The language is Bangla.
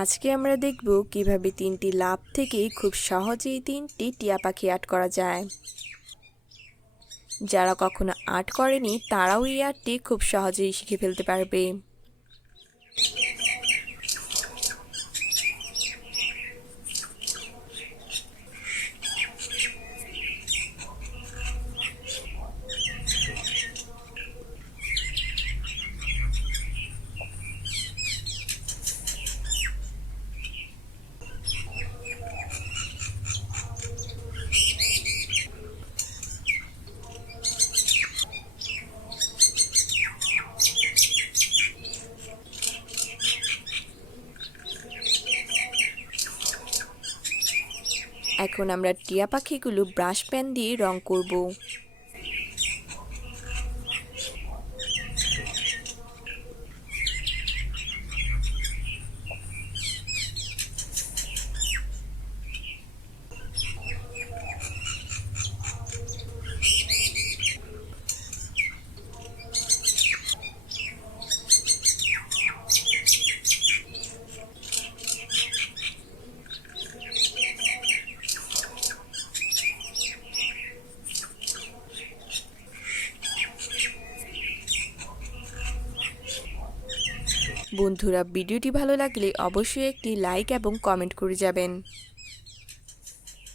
আজকে আমরা দেখব কিভাবে 3টি লাফ থেকে খুব সহজেই 3টি টিয়া পাখি আর্ট করা যায়। যারা কখনো আর্ট করেনি তারাও এই আর্টটি খুব সহজেই শিখে ফেলতে পারবে। এখন আমরা টিয়া পাখিগুলো ব্রাশ পেন দিয়ে রং করব। বন্ধুরা, ভিডিওটি ভালো লাগলে অবশ্যই একটি লাইক এবং কমেন্ট করে যাবেন।